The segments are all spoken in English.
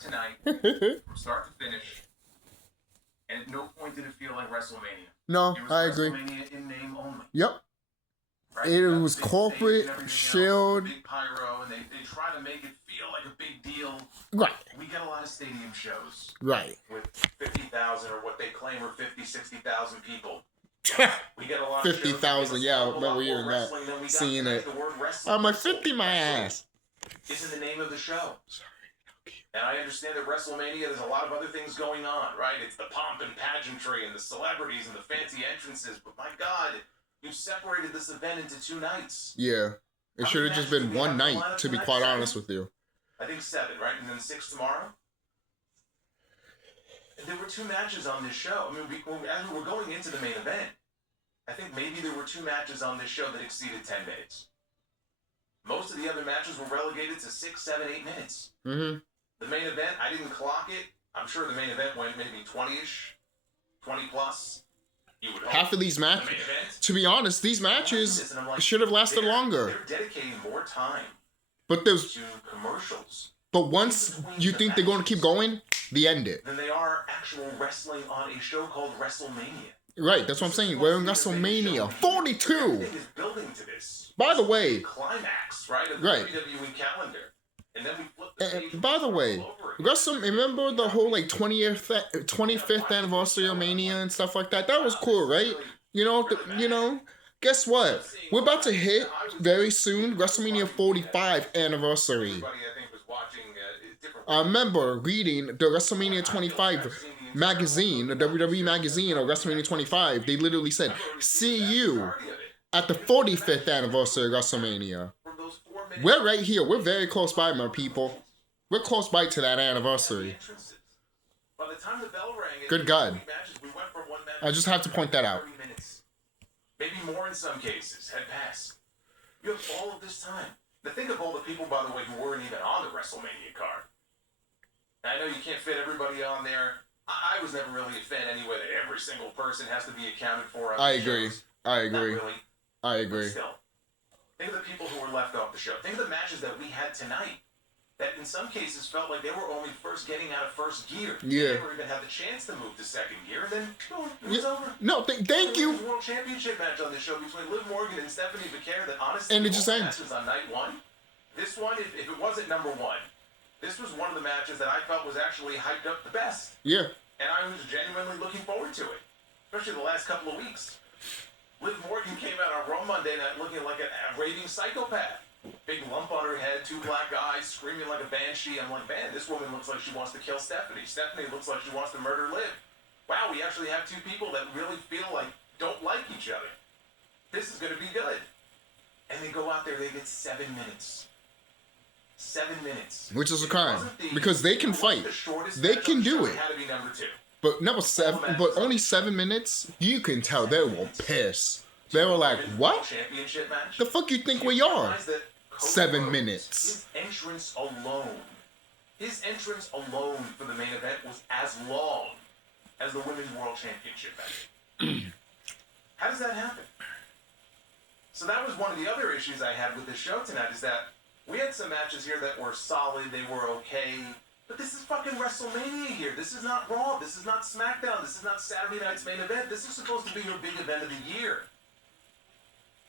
tonight, from start to finish, and at no point did it feel like WrestleMania. No, it was I agree. WrestleMania in name only. Yep. Right? It was corporate, Shield. Big pyro, and they try to make it feel like a big deal. Right. We get a lot of stadium shows. Right. With 50,000 or what they claim are 50, 60,000 people. We get a lot 50,000, yeah, I remember hearing that, seeing it. I'm like, 50 my ass. Isn't the name of the show. And I understand that WrestleMania, there's a lot of other things going on, right? It's the pomp and pageantry and the celebrities and the fancy entrances, but my God, you separated this event into 2 nights. Yeah. It should have just been one night, to be quite honest with you. I think 7, right? And then 6 tomorrow? And there were 2 matches on this show. I mean, as we were going into the main event, I think maybe there were 2 matches on this show that exceeded 10 minutes. Most of the other matches were relegated to 6, 7, 8 minutes. Mm-hmm. The main event, I didn't clock it. I'm sure the main event went maybe 20-ish, 20 plus. You would hope. Half of these matches, to be honest, these matches should have lasted longer. They're dedicating more time but there's to commercials. But once you think they're going to keep going, they end it. Than they are actual wrestling on a show called WrestleMania. Right, that's what I'm saying. We're in WrestleMania 42. Building to this. By the way, climax, right? Of the WWE calendar. And then we flip the page. By the way, remember the whole like 25th anniversary of Mania and stuff like that? That was cool, right? You know, guess what? We're about to hit very soon WrestleMania 45 anniversary. I remember reading the WrestleMania 25 magazine, the WWE magazine of WrestleMania 25. They literally said, "See you at the 45th anniversary of WrestleMania." We're right here. We're very close by, my people. We're close by to that anniversary. Good God. I just have to point that out. Maybe more in some cases had passed. You have all of this time. Now think of all the people, by the way, who weren't even on the WrestleMania card. Now, I know you can't fit everybody on there. I was never really a fan anyway that every single person has to be accounted for. I agree. I agree. Not really. I agree. But still, think of the people who were left off the show. Think of the matches that we had tonight that in some cases felt like they were only first getting out of first gear. Yeah. They never even had the chance to move to second gear, and then boom, it was over. No, thank you. There was a World Championship match on this show between Liv Morgan and Stephanie McCare that honestly, and it just ends. On night 1. This one, if it wasn't number 1, this was one of the matches that I felt was actually hyped up the best. Yeah. And I was genuinely looking forward to it, especially the last couple of weeks. Liv Morgan came out on Raw Monday night looking like a raving psychopath. Big lump on her head, 2 black eyes, screaming like a banshee. I'm like, man, this woman looks like she wants to kill Stephanie. Stephanie looks like she wants to murder Liv. Wow, we actually have 2 people that really feel like don't like each other. This is going to be good. And they go out there, they get 7 minutes. 7 minutes. Which is a crime. Because they can fight. They can do it. Had to be number 2. But number 7, but only 7 minutes, you can tell they were pissed. They were like, what? The fuck you think we are? 7 minutes. His entrance alone for the main event was as long as the Women's World Championship match. How does that happen? So that was one of the other issues I had with this show tonight, is that we had some matches here that were solid, they were okay, but this is fucking WrestleMania here. This is not Raw, this is not SmackDown, this is not Saturday night's main event. This is supposed to be your big event of the year.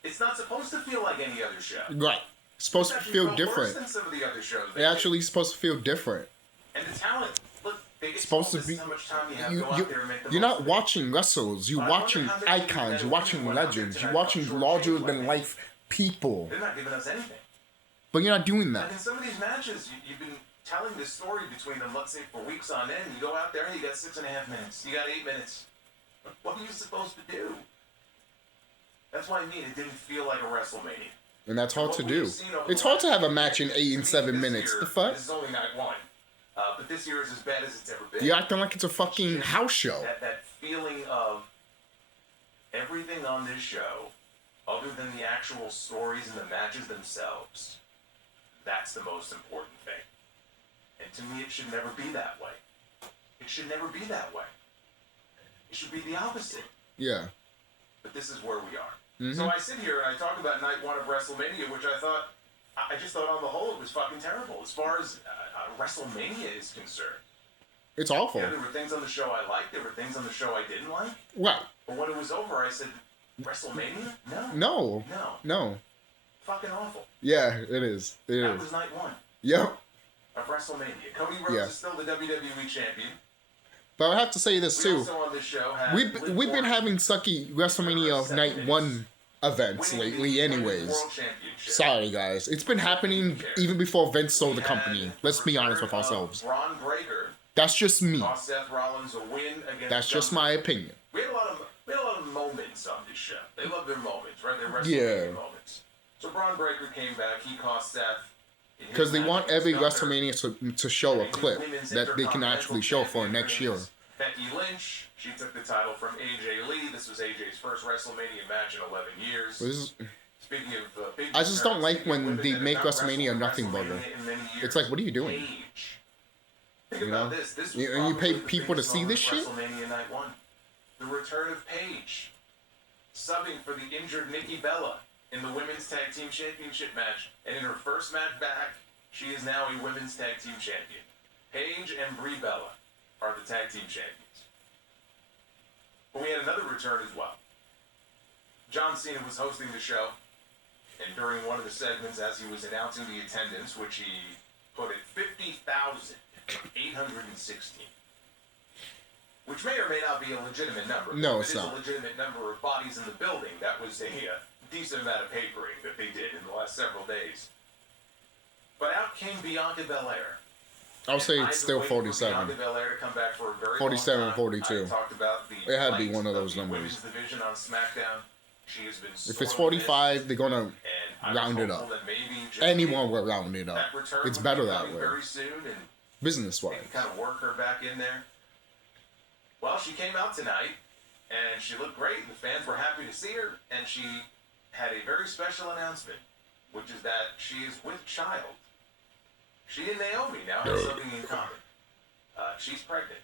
It's not supposed to feel like any other show. Right. It's supposed to feel different. Than some of the other shows. It's actually supposed to feel different. And the talent, look, it's supposed to be. You're not watching wrestlers. You're watching icons. You're watching legends. You're watching larger than life people. They're not giving us anything. But you're not doing that. And in some of these matches, you've been telling this story between them, let's say, for weeks on end. You go out there and you got 6.5 minutes. You got 8 minutes. What are you supposed to do? That's what I mean. It didn't feel like a WrestleMania. And that's hard to do. It's hard to have a match in 8 and 7 minutes. The fuck? This is only night 1. But this year is as bad as it's ever been. You're acting like it's a fucking house show. That feeling of everything on this show, other than the actual stories and the matches themselves, that's the most important thing. And to me, it should never be that way. It should never be that way. It should be the opposite. Yeah. But this is where we are. Mm-hmm. So I sit here and I talk about night 1 of WrestleMania, which I just thought on the whole it was fucking terrible. As far as WrestleMania is concerned. It's awful. Yeah, there were things on the show I liked. There were things on the show I didn't like. Right. But when it was over, I said, WrestleMania? No. No. No. No. Fucking awful. Yeah, it is. That was night one. Yep. Of WrestleMania. Cody Rhodes is still the WWE champion. But I have to say this too. Also on this show have we've been having sucky WrestleMania Night 1 events lately anyways. Sorry guys. It's been happening even before Vince sold the company. Let's be honest with ourselves. Braun Breaker. That's just me. Cost Seth Rollins a win against That's just my opinion. We had a lot of moments on this show. They love their moments, right? They're WrestleMania moments. So Braun Breaker came back. He cost Seth. Because they want every WrestleMania to show a clip that they can actually show for next year. Becky Lynch, she took the title from AJ Lee. This was AJ's first WrestleMania match in 11 years. Speaking of big, I just don't like when they make WrestleMania nothing burger. It's like, what are you doing? Think about this. And you pay people to see this shit? WrestleMania Night 1. The return of Paige. Subbing for the injured Nikki Bella in the Women's Tag Team Championship match. And in her first match back, she is now a Women's Tag Team Champion. Paige and Brie Bella are the Tag Team Champions. But we had another return as well. John Cena was hosting the show. And during one of the segments, as he was announcing the attendance, which he put at 50,816. Which may or may not be a legitimate number. No, it's not. It is a legitimate number of bodies in the building. That was a decent amount of papering that they did in the last several days. But out came Bianca Belair. I'll say it's still 47. Bianca Belair to come back for a very 47 long time. 42. I talked about it had to be one of those numbers. Women's division on SmackDown. She has been if it's 45, they're gonna round it up. Anyone will round it up. It's better that way. Very soon, and business-wise. kind of work her back in there. Well, she came out tonight, and she looked great. The fans were happy to see her, and she had a very special announcement, which is that she is with child. She and Naomi now have something in common. She's pregnant.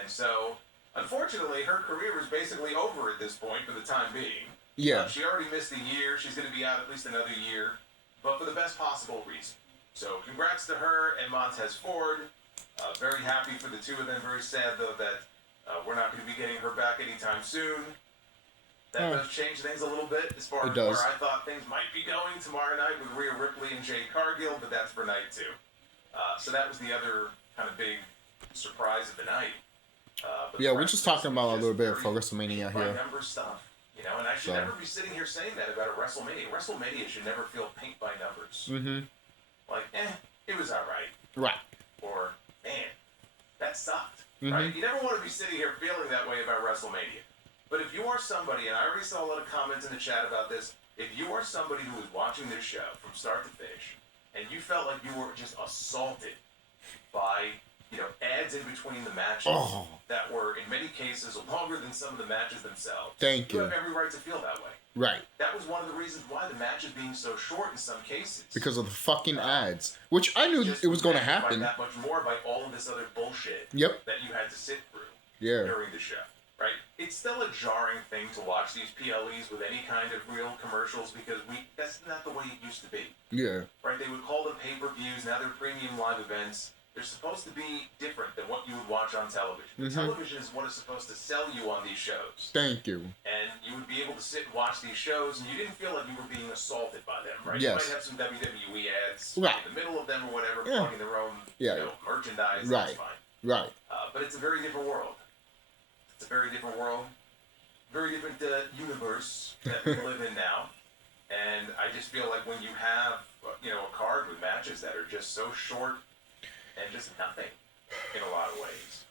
And so, unfortunately, her career is basically over at this point for the time being. Yeah. She already missed a year. She's going to be out at least another year, but for the best possible reason. So, congrats to her and Montez Ford. Very happy for the two of them. Very sad, though, that we're not going to be getting her back anytime soon. That does change things a little bit as far as where I thought things might be going tomorrow night with Rhea Ripley and Jade Cargill, but that's for night 2. So that was the other kind of big surprise of the night. Yeah, we're just talking about a little bit for WrestleMania here. Number stuff, you know, and I should never be sitting here saying that about a WrestleMania. WrestleMania should never feel paint by numbers. Mm-hmm. Like, it was alright. Right. Or, man, that sucked. Mm-hmm. Right? You never want to be sitting here feeling that way about WrestleMania. But if you are somebody, and I already saw a lot of comments in the chat about this, if you are somebody who is watching this show from start to finish, and you felt like you were just assaulted by, you know, ads in between the matches that were, in many cases, longer than some of the matches themselves. Thank you. You have every right to feel that way. Right. That was one of the reasons why the match is being so short in some cases. Because of the fucking ads. Which I knew it was going to happen. That much more by all of this other bullshit that you had to sit through during the show. Right? It's still a jarring thing to watch these PLEs with any kind of real commercials because that's not the way it used to be. Yeah. Right? They would call them pay-per-views, now they're premium live events. They're supposed to be different than what you would watch on television. Mm-hmm. Television is what is supposed to sell you on these shows. Thank you. And you would be able to sit and watch these shows and you didn't feel like you were being assaulted by them, right? Yes. You might have some WWE ads in the middle of them or whatever, plugging their own merchandise. Right. That's fine. Right. But it's a very different world. It's a very different world, very different universe that we live in now. And I just feel like when you have, you know, a card with matches that are just so short and just nothing in a lot of ways,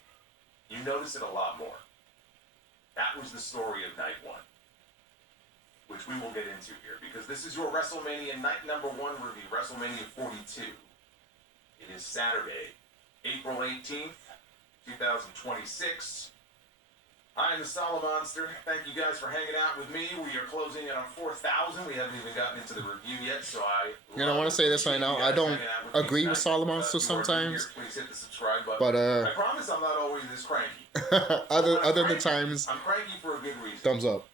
you notice it a lot more. That was the story of night 1, which we will get into here because this is your WrestleMania night number 1 review, WrestleMania 42. It is Saturday, April 18th, 2026. I am the Solid Monster. Thank you guys for hanging out with me. We are closing in on 4,000. We haven't even gotten into the review yet, so I want to say this right now. I don't agree with Solid Monster sometimes. Please hit the subscribe button. But I promise I'm not always this cranky. other than times. I'm cranky for a good reason. Thumbs up.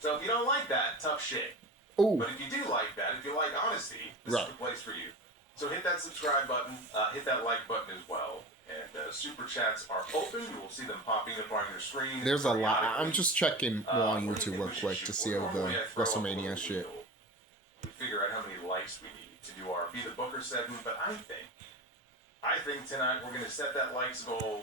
So if you don't like that, tough shit. Ooh. But if you do like that, if you like honesty, this is the place for you. So hit that subscribe button, hit that like button as well. And super chats are open. You will see them popping up on your screen. There's a lot. I'm just checking more on What do you YouTube think real we should quick shoot to for? see all the Normally I throw up a WrestleMania little shit. wheel. We figure out how many likes we need to do our Be the Booker segment, but I think tonight we're gonna set that likes goal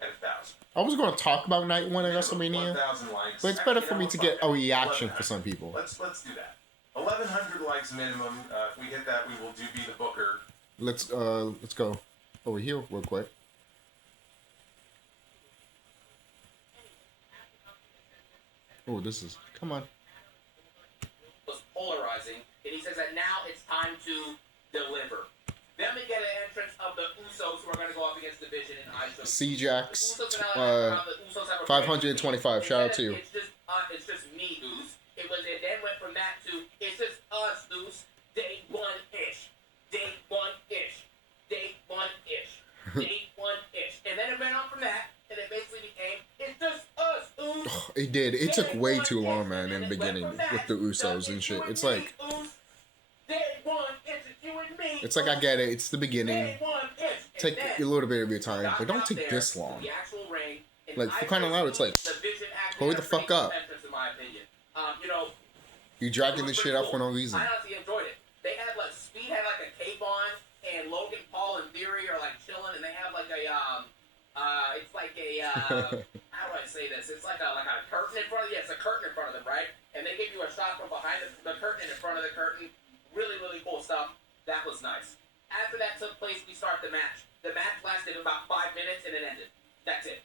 at 1,000. I was going to talk about night one of WrestleMania, 1,000 likes. but it's better for me to get a reaction for some people. Let's do that. 1,100 likes minimum. If we hit that, we will do Be the Booker. Let's go over here real quick. Oh, this is, come on. Was polarizing, and he says that now it's time to deliver. Then we get an entrance of the Usos who are going to go up against Division and ISO. C-Jax, 525. Shout out to you. It's just me, Goose. It then went from that to it's just us, Goose. Day one-ish. Day one-ish. Day one-ish. Day one-ish. And then it went on from that, and it basically became it's just us, Goose. It did. It took way too long, man, in the beginning with the Usos and shit. It's like, it's like I get it. It's the beginning. Take a little bit of your time, but don't take this long. Like, for crying out loud, it's like, hurry the fuck up. You dragging this shit up for no reason. I honestly enjoyed it. They had like Speed had like a cape on, and Logan Paul and Theory are like chilling, and they have like a it's like a how do I say this? It's like a curtain in front of you. It's a curtain in front of them, right? And they give you a shot from behind the curtain in front of the curtain. Really, really cool stuff. That was nice. After that took place, we start the match. The match lasted about 5 minutes and it ended. That's it.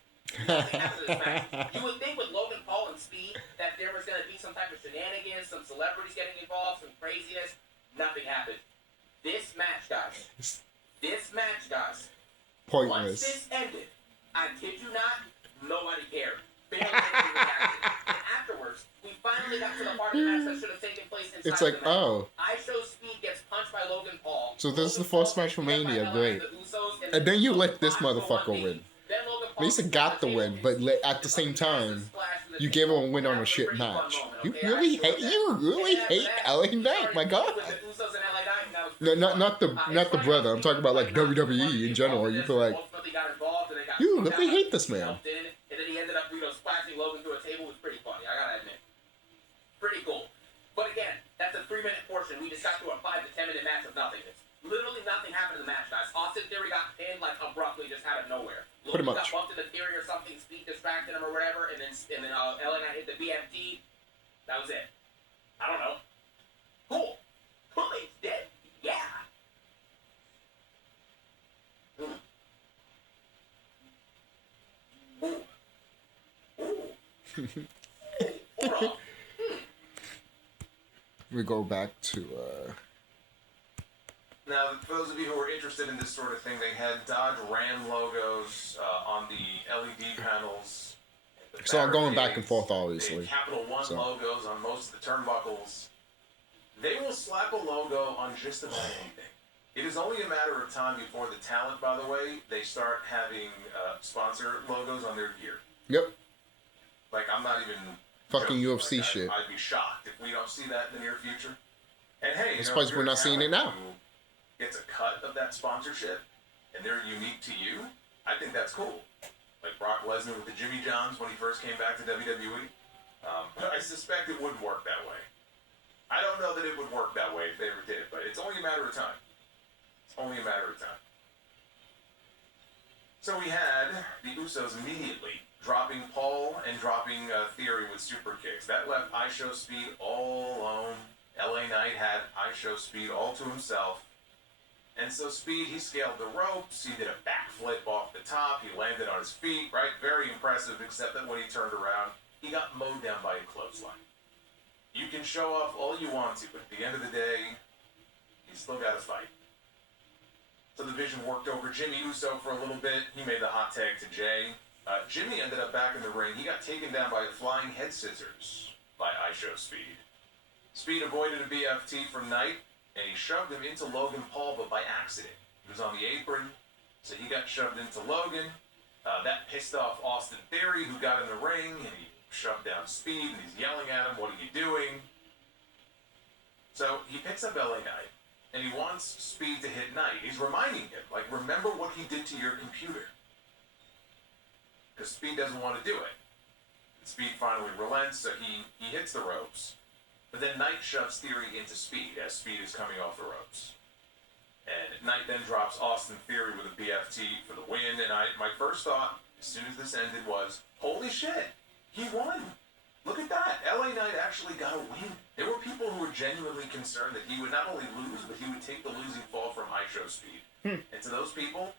Nothing happened to this match. You would think with Logan Paul and Speed that there was going to be some type of shenanigans, some celebrities getting involved, some craziness. Nothing happened. This match, guys. Pointless. Once this ended, I kid you not, nobody cared. Barely anybody reacted. And afterwards, we finally got to the part of the match that should have taken place inside It's like, the match. oh. I show Speed gets punched by Logan Paul. So this is the first match for Mania, great. And then you let this motherfucker win. At least it got the win, but at the same time, you gave him a win on a shit match. You really hate LA Knight, my god. No, not the brother. I'm talking about like WWE in general. You feel like you really hate this man. And then he ended up, splashing Logan through a table. Was pretty funny, I gotta admit. Pretty cool. But again, that's a 3-minute portion. We just got through a 5 to 10 minute match of nothingness. Literally nothing happened in the match, guys. Austin Theory got pinned like abruptly, just out of nowhere. Pretty Logan much. got bumped into Theory or something. Speed distracted him or whatever, and then LA Knight hit the BFT. That was it. I don't know. Cool. Kool-Aid's dead. Yeah. Hold on. We go back to Now, for those of you who are interested in this sort of thing, they had Dodge Ram logos on the LED panels. So I'm going back and forth, obviously. They have Capital One So. logos on most of the turnbuckles. They will slap a logo on just about anything. It is only a matter of time before the talent, by the way, they start having sponsor logos on their gear. Yep. Like, I'm not even Fucking joking. UFC shit. I'd be shocked if we don't see that in the near future. And hey, I'm you know, surprised if we're you're a not seeing it talent now. who gets a cut of that sponsorship, and they're unique to you, I think that's cool. Like Brock Lesnar with the Jimmy Johns when he first came back to WWE. But I suspect it wouldn't work that way. I don't know that it would work that way if they ever did, but it's only a matter of time. It's only a matter of time. So we had the Usos immediately dropping Paul and dropping Theory with super kicks. That left I Show Speed all alone. LA Knight had I Show Speed all to himself. And so Speed, he scaled the ropes, he did a backflip off the top, he landed on his feet, right? Very impressive, except that when he turned around, he got mowed down by a clothesline. You can show off all you want to, but at the end of the day, you still got to fight. So the Division worked over Jimmy Uso for a little bit. He made the hot tag to Jay. Jimmy ended up back in the ring. He got taken down by flying head scissors by I Show Speed. Speed avoided a BFT from Knight, and he shoved him into Logan Paul, but by accident. He was on the apron, so he got shoved into Logan. That pissed off Austin Theory, who got in the ring, and he shoved down Speed, and he's yelling at him, "What are you doing?" So he picks up LA Knight, and he wants Speed to hit Knight. He's reminding him, like, remember what he did to your computer. Because Speed doesn't want to do it. And Speed finally relents, so he hits the ropes. But then Knight shoves Theory into Speed as Speed is coming off the ropes. And Knight then drops Austin Theory with a BFT for the win. And my first thought, as soon as this ended, was, holy shit, he won. Look at that. LA Knight actually got a win. There were people who were genuinely concerned that he would not only lose, but he would take the losing fall from high show Speed. And to those people,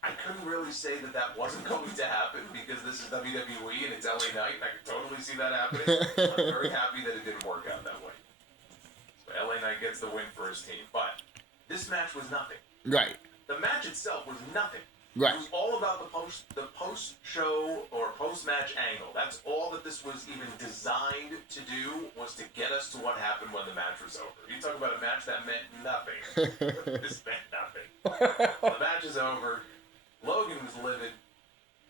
I couldn't really say that that wasn't going to happen because this is WWE and it's LA Knight, and I could totally see that happening. I'm very happy that it didn't work out that way. So LA Knight gets the win for his team. But this match was nothing. Right. The match itself was nothing. Right. It was all about the post-show or post-match angle. That's all that this was even designed to do, was to get us to what happened when the match was over. You talk about a match that meant nothing. This meant nothing. The match is over. Logan was livid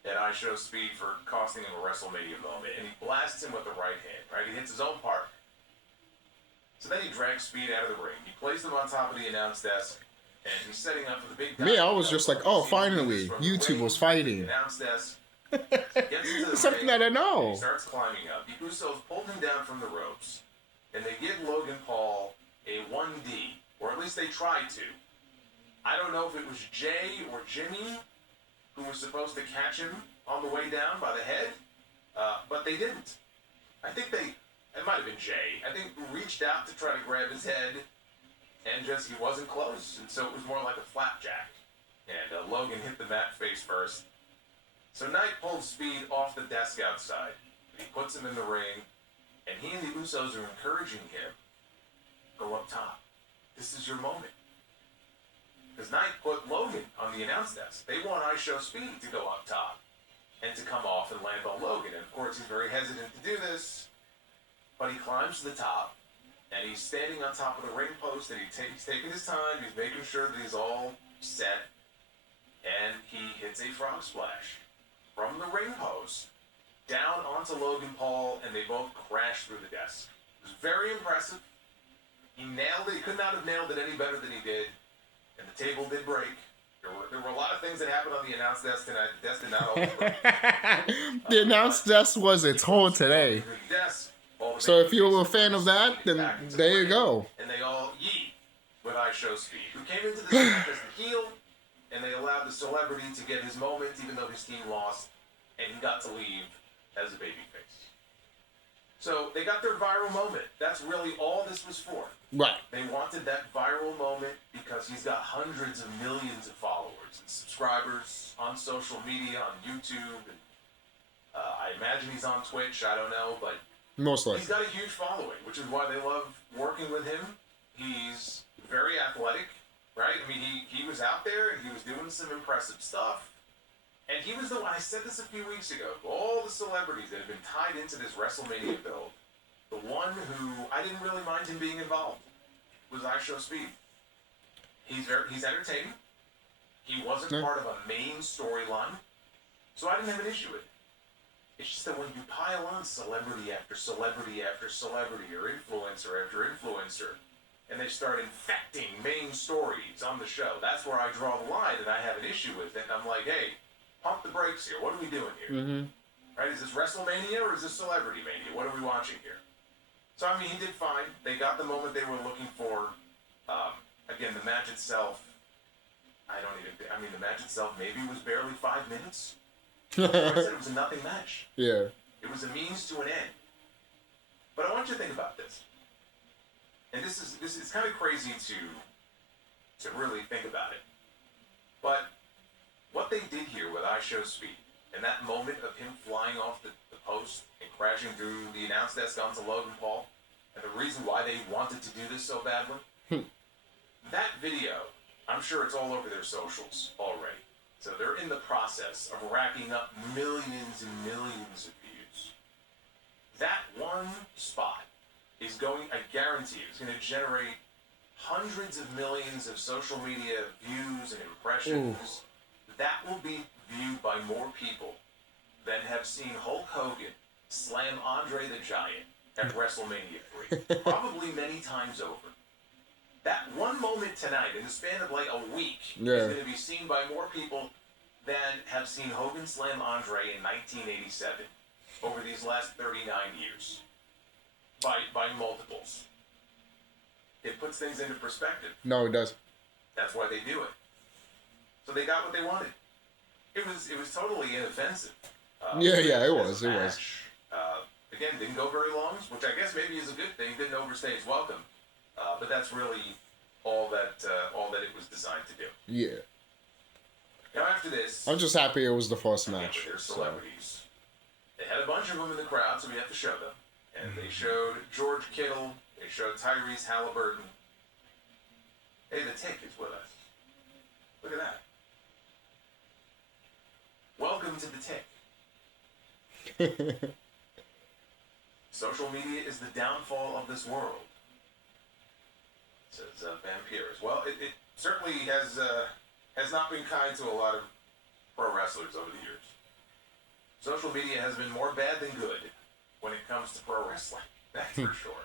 at I Show Speed for costing him a WrestleMania moment, and he blasts him with the right hand, right? He hits his own part. So then he drags Speed out of the ring. He places him on top of the announce desk, and he's setting up for the big... Me, I was just like, oh, finally, YouTube was fighting. Announce desk. Gets into the Something ring, that I know. and he starts climbing up. The Usos pulled him down from the ropes, and they give Logan Paul a 1D, or at least they tried to. I don't know if it was Jay or Jimmy who was supposed to catch him on the way down by the head, but they didn't. I think it might have been Jay. I think reached out to try to grab his head, and just, he wasn't close, and so it was more like a flapjack. And Logan hit the mat face first. So Knight pulls Speed off the desk outside. He puts him in the ring, and he and the Usos are encouraging him, go up top. This is your moment. Because Knight put Logan on the announce desk. They want I Show Speed to go up top and to come off and land on Logan. And of course, he's very hesitant to do this, but he climbs to the top, and he's standing on top of the ring post, and he's taking his time, he's making sure that he's all set, and he hits a frog splash from the ring post down onto Logan Paul, and they both crash through the desk. It was very impressive. He nailed it. He could not have nailed it any better than he did. And the table did break. There were a lot of things that happened on the announce desk tonight. The desk did not always break. The announce desk was its whole today. So if you were a fan of that, then there you go. And they all yeet with I Show Speed, who came into this match as the heel, and they allowed the celebrity to get his moment, even though his team lost, and he got to leave as a babyface. So they got their viral moment. That's really all this was for. Right. They wanted that viral moment because he's got hundreds of millions of followers and subscribers on social media, on YouTube, and I imagine he's on Twitch. I don't know, but most likely he's got a huge following, which is why they love working with him. He's very athletic, right? I mean, he was out there and he was doing some impressive stuff. And he was the one, I said this a few weeks ago, all the celebrities that have been tied into this WrestleMania build, the one who I didn't really mind him being involved was I Show Speed. He's entertaining. He wasn't part of a main storyline, so I didn't have an issue with it. It's just that when you pile on celebrity after celebrity after celebrity, or influencer after influencer, and they start infecting main stories on the show, that's where I draw the line, and I have an issue with it. And I'm like, hey, pump the brakes here. What are we doing here? Mm-hmm. Right? Is this WrestleMania or is this Celebrity Mania? What are we watching here? So, I mean, he did fine. They got the moment they were looking for. Again, the match itself, the match itself maybe was barely 5 minutes. I said it was a nothing match. Yeah. It was a means to an end. But I want you to think about this. And this is kind of crazy to really think about it. But what they did here with I Show Speed, and that moment of him flying off the post and crashing through the announce desk onto Logan Paul, and the reason why they wanted to do this so badly, that video, I'm sure it's all over their socials already. So they're in the process of racking up millions and millions of views. That one spot is going, I guarantee you, it's going to generate hundreds of millions of social media views and impressions. Ooh. That will be viewed by more people than have seen Hulk Hogan slam Andre the Giant at WrestleMania 3. Probably many times over. That one moment tonight, in the span of like a week, Yeah. is going to be seen by more people than have seen Hogan slam Andre in 1987 over these last 39 years. By multiples. It puts things into perspective. No, it doesn't. That's why they do it. So they got what they wanted. It was totally inoffensive. It was. Again, didn't go very long, which I guess maybe is a good thing. Didn't overstay its welcome. But that's really all that it was designed to do. Yeah. Now after this, I'm just happy it was the first with match. their So. celebrities. They had a bunch of them in the crowd, so we have to show them. And they showed George Kittle. They showed Tyrese Halliburton. Hey, the Tick is with us. Look at that. Welcome to the Tick. Social media is the downfall of this world, says Vampires. Well, it certainly has not been kind to a lot of pro wrestlers over the years. Social media has been more bad than good when it comes to pro wrestling. That's for sure.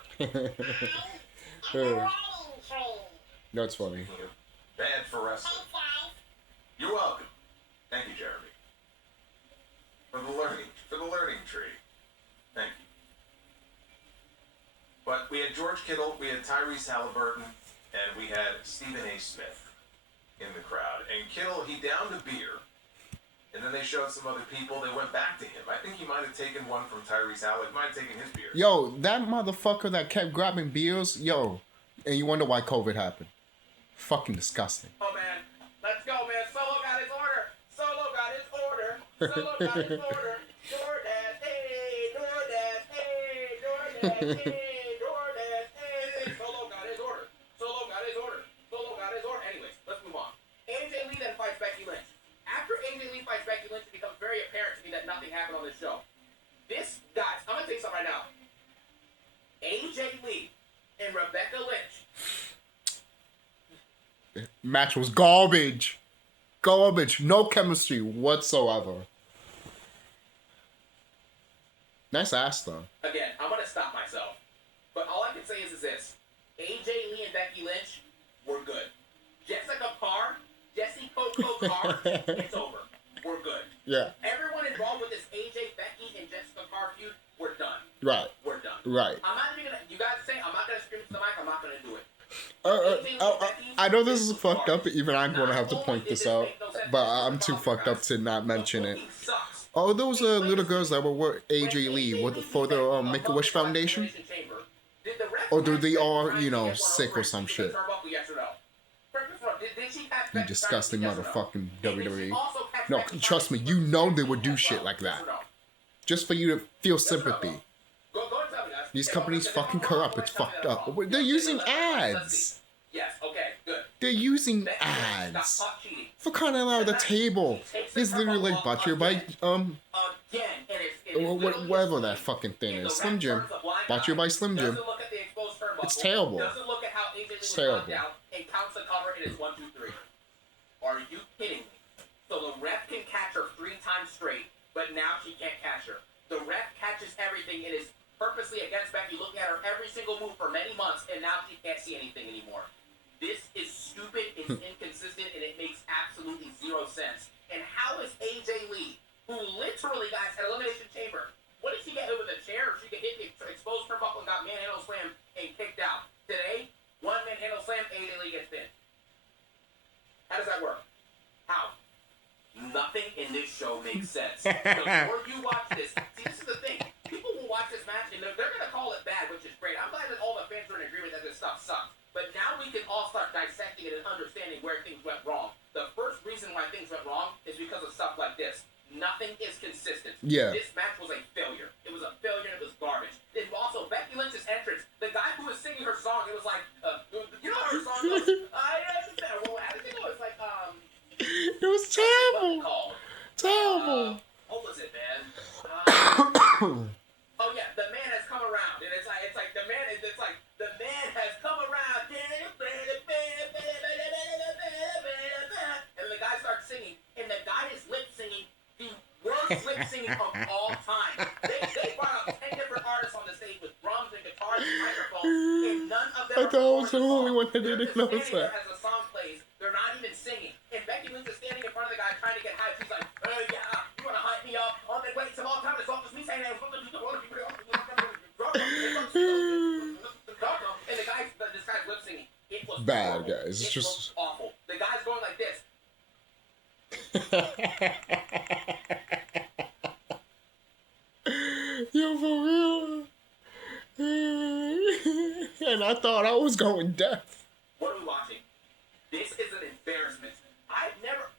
That's funny. Bad for wrestling. You're welcome. Thank you, Jeremy. For the learning tree. Thank you. But we had George Kittle, we had Tyrese Halliburton, and we had Stephen A. Smith in the crowd. And Kittle, he downed a beer, and then they showed some other people. They went back to him. I think he might have taken one from Tyrese Halliburton. He might have taken his beer. Yo, that motherfucker that kept grabbing beers, and you wonder why COVID happened. Fucking disgusting. Oh man, let's go, man. Solo got his order. Solo got his order. Solo got his order. DoorDash, hey, DoorDash, hey, DoorDash, hey, DoorDash, hey. Solo got his order. Solo got his order. Solo got his order. Anyways, let's move on. AJ Lee then fights Becky Lynch. After AJ Lee fights Becky Lynch, it becomes very apparent to me that nothing happened on this show. Guys, I'm gonna tell you something right now. AJ Lee and Rebecca Lynch. Match was garbage. Garbage. No chemistry whatsoever. Nice ass, though. Again, I'm going to stop myself. But all I can say is this. AJ Lee and Becky Lynch were good. Jessica Carr, Jessie Coco Carr, it's over. We're good. Yeah. Everyone involved with this AJ, Becky, and Jessica Carr feud, we're done. Right. We're done. Right. I'm not even going to, you guys say, I'm not going to scream to the mic, I'm not going to do it. I know this is fucked up, even I'm going to have to point this out, but I'm too fucked up to not mention it. Oh, those little girls that were with AJ Lee for the Make-A-Wish Foundation? Or do they all, sick or some shit? You disgusting motherfucking WWE. No, trust me, you know they would do shit like that. Just for you to feel sympathy. These companies fucking corrupt. It's fucked up. They're using ads. Yes, okay, good. They're using ads. For crying out loud, the table is literally like brought to you by, whatever that fucking thing is. Slim Jim. Brought to you by Slim Jim. It's terrible. It's terrible. And counts the cover and it's 1, 2, 3. Are you kidding me? So the ref can catch her 3 times straight, but now she can't catch her. The ref catches everything and is purposely against Becky, looking at her every single move for many months, and now she can't see anything anymore. This is stupid, it's inconsistent, and it makes absolutely 0 sense. And how is AJ Lee, who literally, guys, at Elimination Chamber, what did she get hit with a chair? She get hit, exposed turnbuckle, and got manhandle slam and kicked out. Today, one manhandle slam, AJ Lee gets pinned. How does that work? How? Nothing in this show makes sense. The more you watch this, see, this is the thing. People will watch this match and they're going to call it bad, which is great. I'm glad that all the fans are in agreement that this stuff sucks. But now we can all start dissecting it and understanding where things went wrong. The first reason why things went wrong is because of stuff like this. Nothing is consistent. Yeah. This match was a failure. It was a failure and it was garbage. And also, Becky Lynch's entrance, the guy who was singing her song, it was like, you know how her song goes? How did it go? It's like, it was terrible. Terrible. What was it, man? Oh yeah, the man has come around, and it's like the man has come around, and the guy starts singing, and the guy is lip singing the worst lip singing of all time. They brought out 10 different artists on the stage with drums and guitars and microphones, and none None of them I are thought I was the performing only one that They're didn't just know standing there that. as the song plays. They're not even singing. And Becky Lynch is standing in front of the guy trying to get hyped. She's like, oh yeah, you want to hype me up? Oh, then wait, it's all time. It's all just me saying that. And the guy's, this guy's lip singing. It was Bad, horrible. guys. It's It just... was awful. The guy's going like this. Yo, for real. And I thought I was going deaf. What are we watching? This is an embarrassment. I've never...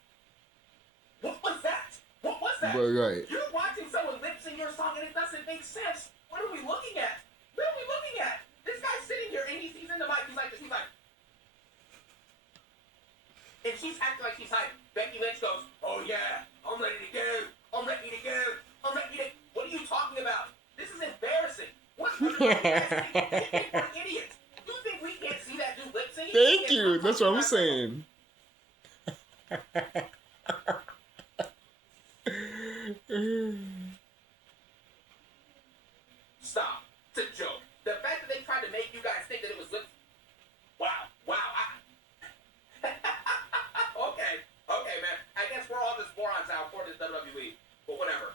What was that? What was that? Right. You're watching someone lip sing your song and it doesn't make sense. What are we looking at? What are we looking at? This guy's sitting here and he's in the mic. He's like, and she's acting like she's hyped. Becky Lynch goes, oh yeah, I'm ready to go. I'm ready to go. I'm ready to... What are you talking about? This is embarrassing. What are you guys think we're idiots? You think we can't see that dude lip singing? Thank you. That's what I'm saying. Stop. It's a joke. The fact that they tried to make you guys think that it was lip... Wow. Okay, man. I guess we're all just morons now according to WWE. But whatever.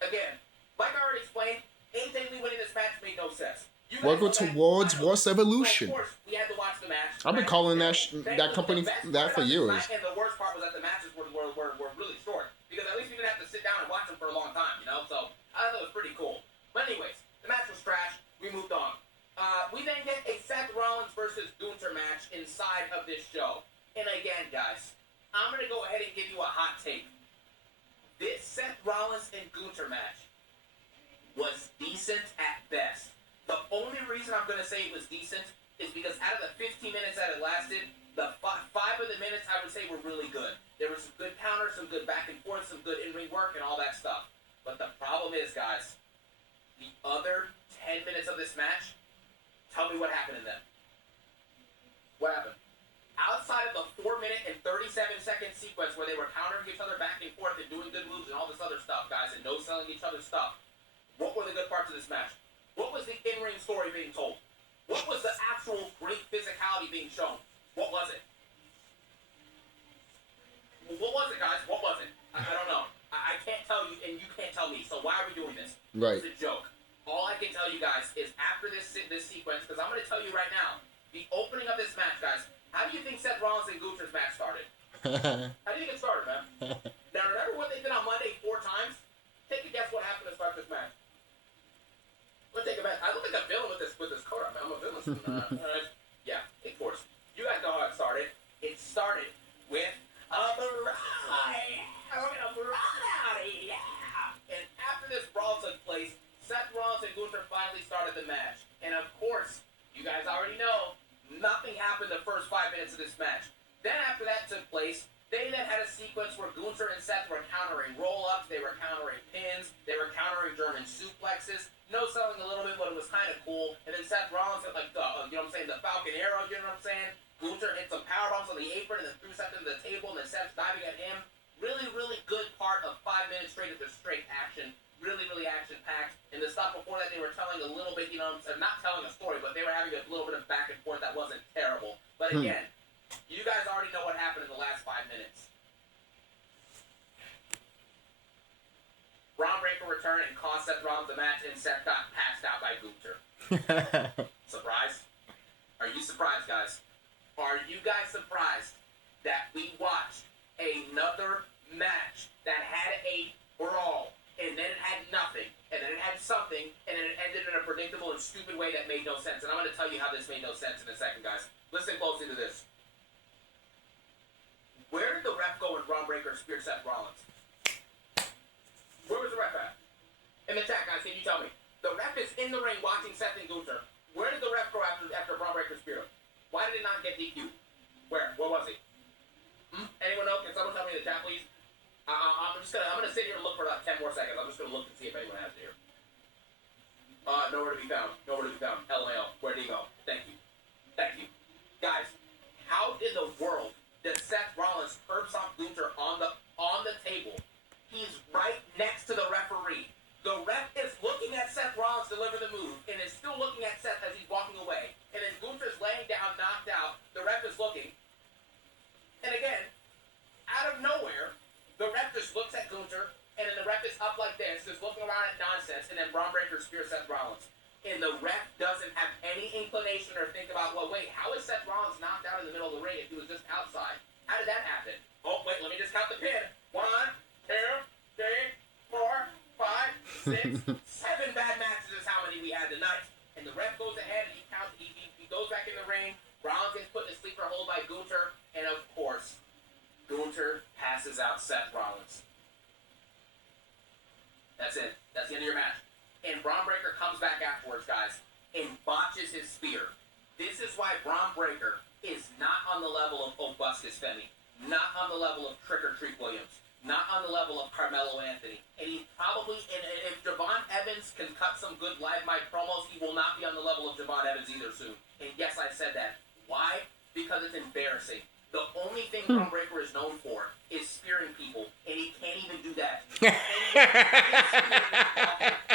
Again, like I already explained, AJ Lee winning this match made no sense. Welcome towards Wars Evolution. Of course, we had to watch the match. I've been calling that company that for years. And the worst part was that the matches were really short. Because at least we didn't have to sit down and watch them for a long time, you know? So, I thought it was pretty cool. But anyways, the match was trash. We moved on. We then get a Seth Rollins versus Gunther match inside of this show. And again, guys, I'm going to go ahead and give you a hot take. This Seth Rollins and Gunther match was decent at best. The only reason I'm going to say it was decent is because out of the 15 minutes that it lasted, the 5 of the minutes I would say were really good. There was some good counters, some good back and forth, some good in-ring work, and all that stuff. But the problem is, guys, the other 10 minutes of this match, tell me what happened in them. What happened? Outside of the 4-minute and 37-second sequence where they were countering each other back and forth and doing good moves and all this other stuff, guys, and no-selling each other's stuff, what were the good parts of this match? What was the in-ring story being told? What was the actual great physicality being shown? What was it? What was it, guys? What was it? I don't know. I can't tell you, and you can't tell me. So why are we doing this? Right. It's a joke. All I can tell you guys is after this sequence, because I'm going to tell you right now, the opening of this match, guys, how do you think Seth Rollins and Gunther's match started? How do you think it started, man? Now, remember what they did on Monday 4 times? Take a guess what happened to start this match. Let's take a bet. I don't think I'm villain with this coat. I'm a villain. Yeah, of course. You guys know how it started. It started with a brawl. We're gonna brawl out of here. And after this brawl took place, Seth Rollins and Gunther finally started the match. And of course, you guys already know, nothing happened the first 5 minutes of this match. Then after that took place, they then had a sequence where Gunther and Seth were countering roll-ups, they were countering pins, they were countering German suplexes, no selling a little bit, but it was kind of cool. And then Seth Rollins hit like the, you know what I'm saying, the Falcon Arrow, you know what I'm saying? Gunther hit some power bombs on the apron and then threw Seth into the table, and then Seth's diving at him. Really, really good part of 5 minutes straight of the straight action. Really, really action-packed. And the stuff before that, they were telling a little bit, you know what I'm saying, not telling a story, but they were having a little bit of back and forth that wasn't terrible. But again, you guys already know what happened in the last 5 minutes. Braun Breaker returned and cost Seth Rollins the match, and Seth got passed out by Gunther. Surprised? Are you surprised, guys? Are you guys surprised that we watched another match that had a brawl, and then it had nothing, and then it had something, and then it ended in a predictable and stupid way that made no sense? And I'm going to tell you how this made no sense in a second, guys. Listen closely to this. Where did the ref go when Braun Breaker speared Seth Rollins? Where was the ref at? In the chat, guys, can you tell me? The ref is in the ring watching Seth and Gunther. Where did the ref go after Braun Breaker speared him? Why did it not get DQ? Where was he? Anyone know? Can someone tell me in the chat, please? I'm gonna sit here and look for about 10 more seconds. I'm just gonna look and see if anyone has it here. Nowhere to be found. Nowhere to be found. LMAO. Where did he go? Thank you. Thank you. Guys, how in the world did Seth Rollins curb stomp Gunther on the table? He's right next to the referee. The ref is looking at Seth Rollins deliver the move, and is still looking at Seth as he's The ref just looks at Gunther, and then the ref is up like this, just looking around at nonsense, and then Braun Breaker spears Seth Rollins. And the ref doesn't have any inclination or think about, well, wait, how is Seth Rollins knocked out in the middle of the ring if he was just outside? How did that happen? Oh, wait, let me just count the pin. 1, 2, 3, 4, 5, 6, 7 bad matches is how many we had tonight. And the ref goes ahead and he counts, he goes back in the ring. Rollins gets put in a sleeper hold by Gunther. And of course, Gunther passes out Seth Rollins. That's it. That's the end of your match. And Braun Breaker comes back afterwards, guys, and botches his spear. This is why Braun Breaker is not on the level of Augustus Femi, not on the level of Trick or Treat Williams, not on the level of Carmelo Anthony. And he probably, and if Javon Evans can cut some good live mic promos, he will not be on the level of Javon Evans either soon. And yes, I said that. Why? Because it's embarrassing. The only thing Braun Breaker is known for is spearing people, and he can't even do that. And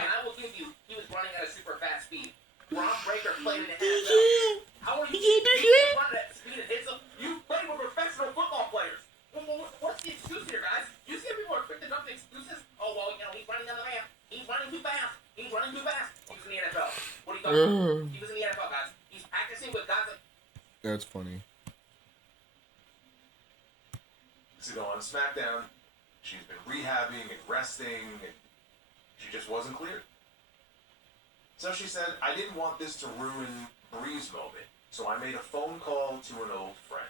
I will give you, he was running at a super fast speed. Braun Breaker played in the NFL. How are you running at speed and hits him? You play with professional football players. What's the excuse here, guys? You see people are quick to jump to excuses? Oh, well, you know, he's running down the ramp. He's running too fast. He's running too fast. He was in the NFL. What are you talking about? He was in the NFL, guys. He's practicing with guys like... That's funny. To go on SmackDown, she's been rehabbing and resting, and she just wasn't clear. So she said, I didn't want this to ruin Brie's moment, so I made a phone call to an old friend.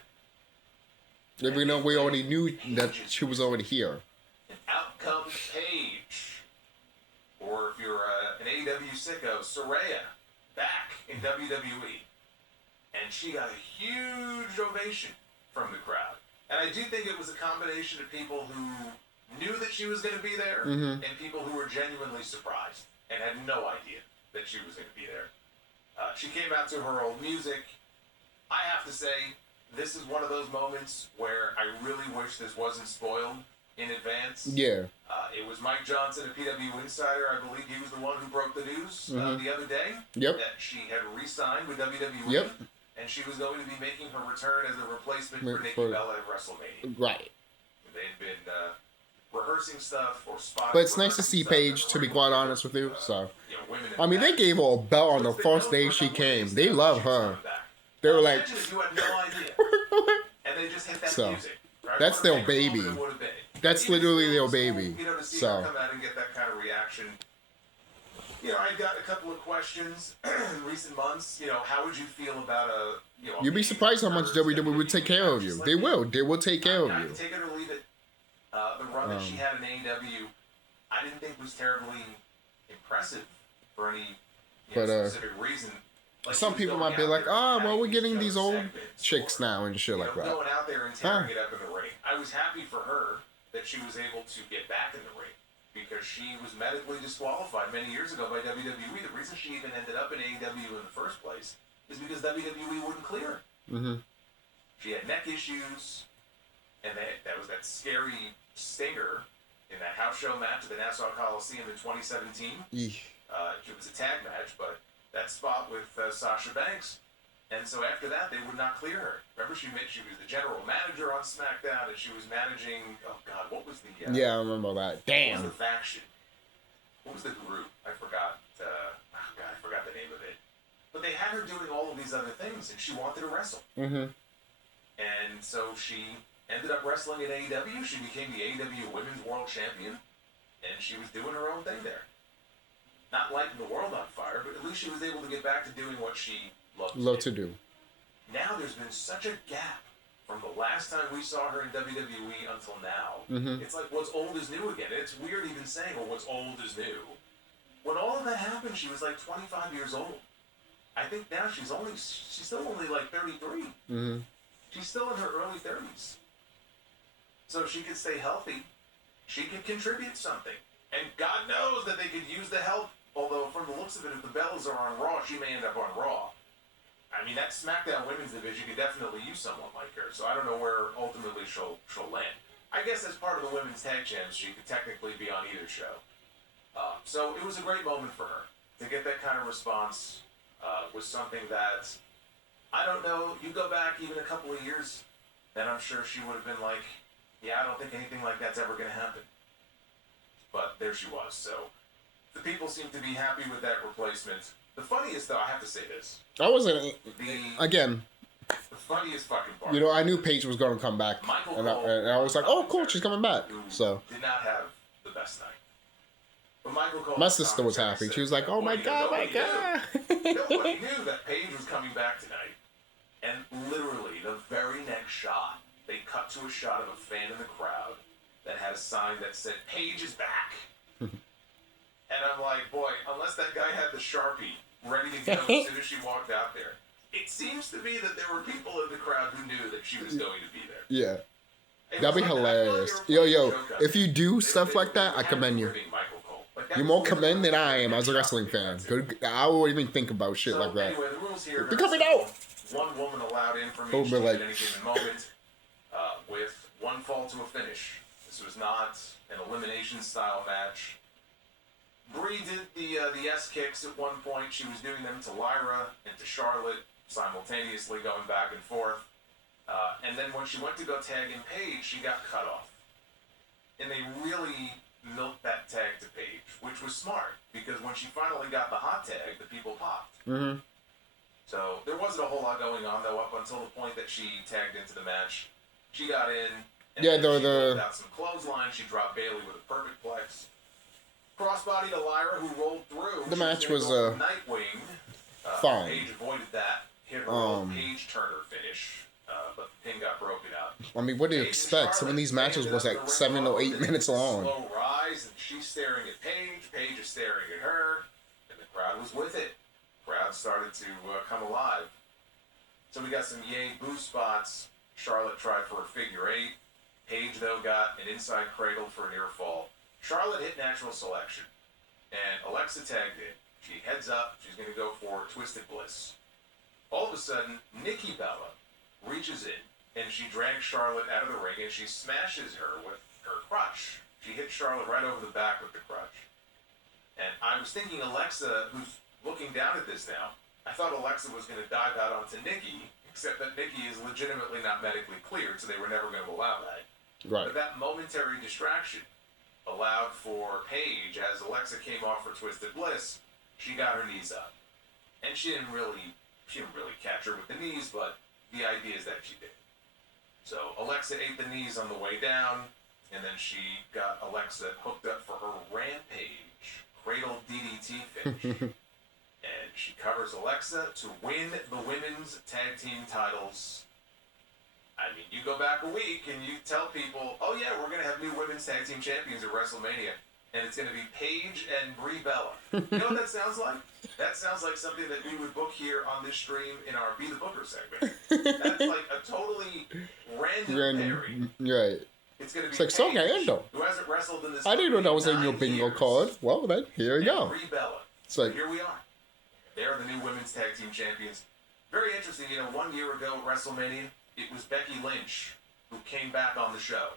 Even though we already knew that she was already here. And out comes Paige. Or if you're an AEW sicko, Saraya, back in WWE. And she got a huge ovation from the crowd. And I do think it was a combination of people who knew that she was going to be there and people who were genuinely surprised and had no idea that she was going to be there. She came out to her old music. I have to say, this is one of those moments where I really wish this wasn't spoiled in advance. Yeah. It was Mike Johnson, a PW Insider. I believe he was the one who broke the news the other day that she had re-signed with WWE. Yep. And she was going to be making her return as a replacement for Nikki Bella at WrestleMania. Right. They'd been rehearsing stuff or spotting. But it's nice to see Paige, to be quite honest with you. So, I mean, they gave her a belt on the first day she came. They love her. They were like, you had no idea. And they just hit that music. Right? That's their baby. That's literally their baby. You know, to see her come out and get that kind of reaction. You know, I got a couple of questions in recent months. You know, how would you feel about a, you know... You'd be surprised how much WWE would take care of you. They will. They will take care of you. Take it or leave it. The run that she had in AEW, I didn't think was terribly impressive for any specific reason. Like, some people might be like, oh, well, we're getting these old chicks now and shit like that. Going out there and tearing it up in the ring. I was happy for her that she was able to get back in the ring. Because she was medically disqualified many years ago by WWE. The reason she even ended up in AEW in the first place is because WWE wouldn't clear her. She had neck issues, and that was that scary stinger in that house show match at the Nassau Coliseum in 2017. It was a tag match, but that spot with Sasha Banks. And so after that, they would not clear her. Remember, she was the general manager on SmackDown, and she was managing, oh God, what was the... yeah, I remember that. Damn. What was the faction? What was the group? I forgot. I forgot the name of it. But they had her doing all of these other things, and she wanted to wrestle. And so she ended up wrestling at AEW. She became the AEW Women's World Champion, and she was doing her own thing there. Not lighting the world on fire, but at least she was able to get back to doing what she loved to do. Now there's been such a gap from the last time we saw her in WWE until now. It's like what's old is new again. It's weird even saying, well, what's old is new. When all of that happened, she was like 25 years old. I think now she's still only like 33. She's still in her early 30s. So if she could stay healthy, she could contribute something. And God knows that they could use the help. Although from the looks of it, if the Bellas are on Raw, she may end up on Raw. I mean, that SmackDown Women's division could definitely use someone like her. So I don't know where ultimately she'll land. I guess as part of the Women's Tag Champs, she could technically be on either show. So it was a great moment for her. To get that kind of response was something that, I don't know, you go back even a couple of years, then I'm sure she would have been like, yeah, I don't think anything like that's ever going to happen. But there she was. So the people seem to be happy with that replacement. The funniest, though, I have to say this. I wasn't, again, The funniest fucking part. you know, I knew Paige was going to come back. And I was like, oh, cool, she's coming back. So. Did not have the best night. But Michael Cole, my sister was happy. She was like, oh my God, my God. Nobody knew that Paige was coming back tonight. And literally, the very next shot, they cut to a shot of a fan in the crowd that had a sign that said, Paige is back. And I'm like, boy, unless that guy had the Sharpie ready to go as soon as she walked out there, it seems to be that there were people in the crowd who knew that she was going to be there. Yeah. That'd be hilarious. Yo, if you do stuff like that, I commend you. You're more commend than I am as a wrestling fan. I won't even think about shit like that. Anyway, the rules here they're coming out! One woman allowed information at any given moment, with one fall to a finish. This was not an elimination style match. Brie did the S kicks at one point. She was doing them to Lyra and to Charlotte, simultaneously going back and forth. And then when she went to go tag in Paige, she got cut off. And they really milked that tag to Paige, which was smart, because when she finally got the hot tag, the people popped. Mm-hmm. So there wasn't a whole lot going on, though, up until the point that she tagged into the match. She got in, and yeah, she pulled out some clothesline. She dropped Bailey with a perfect plex. Crossbody to Lyra, who rolled through. The match was Nightwing. fine. Paige avoided that. Hit her Paige Turner finish, but the pin got broken out. I mean, what do you expect? Some of these matches was like 7 or 8 minutes long. Slow rise, and she's staring at Paige. Paige is staring at her, and the crowd was with it. The crowd started to come alive. So we got some yay boo spots. Charlotte tried for a figure 8. Paige, though, got an inside cradle for a near fall. Charlotte hit natural selection, and Alexa tagged in. She heads up. She's going to go for Twisted Bliss. All of a sudden, Nikki Bella reaches in, and she drags Charlotte out of the ring, and she smashes her with her crutch. She hit Charlotte right over the back with the crutch. And I was thinking Alexa, who's looking down at this now, I thought Alexa was going to dive out onto Nikki, except that Nikki is legitimately not medically cleared, so they were never going to allow that. Right. But that momentary distraction allowed for Paige, as Alexa came off for Twisted Bliss, she got her knees up. And she didn't really catch her with the knees, but the idea is that she did. So Alexa ate the knees on the way down, and then she got Alexa hooked up for her Rampage Cradle DDT finish. And she covers Alexa to win the women's tag team titles. I mean, you go back a week and you tell people, oh yeah, we're going to have new women's tag team champions at WrestleMania. And it's going to be Paige and Brie Bella. You know what that sounds like? That sounds like something that we would book here on this stream in our Be the Booker segment. That's like a totally random pairing. Right. It's going to be It's like, Paige, so who hasn't wrestled in this I didn't know that was in your 9 bingo years, card. Well, then, here you go. Brie Bella. It's like, Here we are. They're the new women's tag team champions. Very interesting. You know, 1 year ago at WrestleMania, it was Becky Lynch who came back on the show.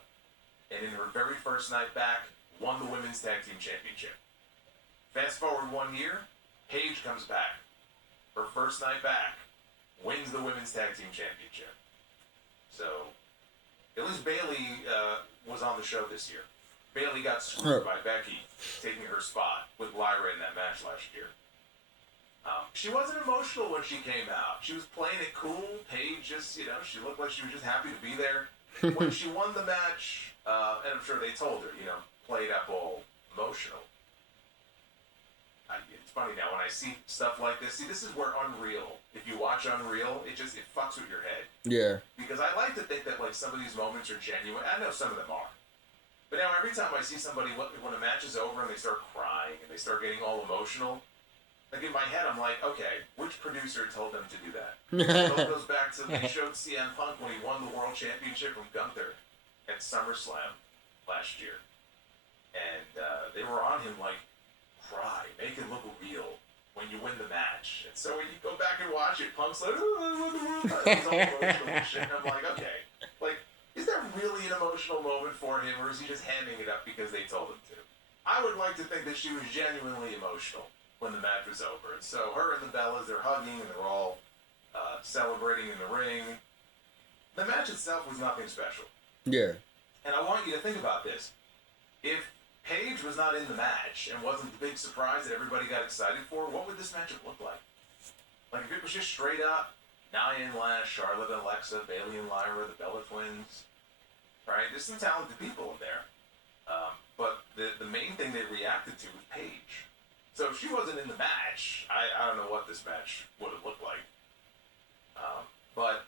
And in her very first night back, won the women's tag team championship. Fast forward 1 year, Paige comes back. Her first night back, wins the women's tag team championship. So, at least Bailey was on the show this year. Bailey got screwed by Becky, taking her spot with Lyra in that match last year. She wasn't emotional when she came out. She was playing it cool. Paige just, she looked like she was just happy to be there. When she won the match, and I'm sure they told her, play it up all emotional. It's funny now, when I see stuff like this, this is where Unreal, if you watch Unreal, it fucks with your head. yeah. Because I like to think that, like, some of these moments are genuine. I know some of them are. But now every time I see somebody, when a match is over and they start crying and they start getting all emotional, like in my head, I'm like, okay, which producer told them to do that? It all goes back to, they showed CM Punk when he won the World Championship from Gunther at SummerSlam last year. And they were on him like, cry, make it look real when you win the match. And so when you go back and watch it, Punk's like, he's all emotional and shit. And I'm like, okay, like, is that really an emotional moment for him, or is he just handing it up because they told him to? I would like to think that she was genuinely emotional when the match was over. And so her and the Bellas, they're hugging and they're all celebrating in the ring. The match itself was nothing special. Yeah. And I want you to think about this. If Paige was not in the match and wasn't the big surprise that everybody got excited for, what would this matchup look like? Like if it was just straight up Nia and Lash, Charlotte and Alexa, Bayley and Lyra, the Bella Twins, right? There's some talented people in there. But the main thing they reacted to was Paige. So if she wasn't in the match, I don't know what this match would have looked like. But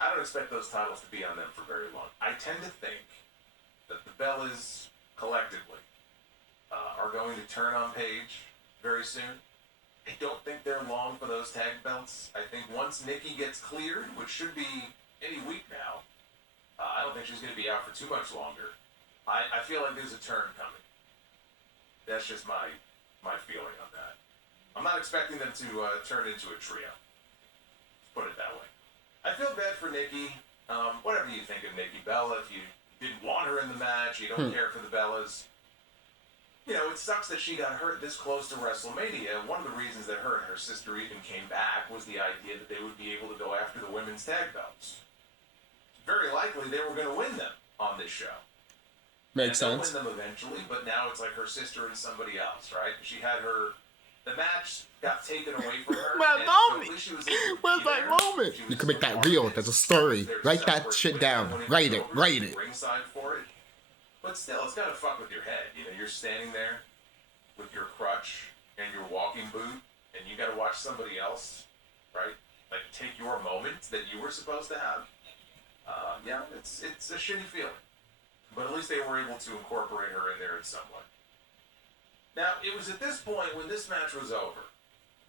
I don't expect those titles to be on them for very long. I tend to think that the Bellas collectively are going to turn on Paige very soon. I don't think they're long for those tag belts. I think once Nikki gets cleared, which should be any week now, I don't think she's going to be out for too much longer. I feel like there's a turn coming. That's just my feeling on that. I'm not expecting them to turn into a trio. Let's put it that way. I feel bad for Nikki. Whatever you think of Nikki Bella, if you didn't want her in the match, you don't care for the Bellas. You know, it sucks that she got hurt this close to WrestleMania. One of the reasons that her and her sister even came back was the idea that they would be able to go after the women's tag belts. Very likely they were going to win them on this show. Makes sense. Win them eventually, but now it's like her sister and somebody else, right? She had the match got taken away from her. My moment! Where's my moment? You can make that real. There's a story. Write that shit down. Write it. Ringside for it. But still, it's gotta fuck with your head. You know, you're standing there with your crutch and your walking boot, and you gotta watch somebody else, right? Like take your moment that you were supposed to have. Yeah, it's a shitty feeling. But at least they were able to incorporate her in there in some way. Now, it was at this point when this match was over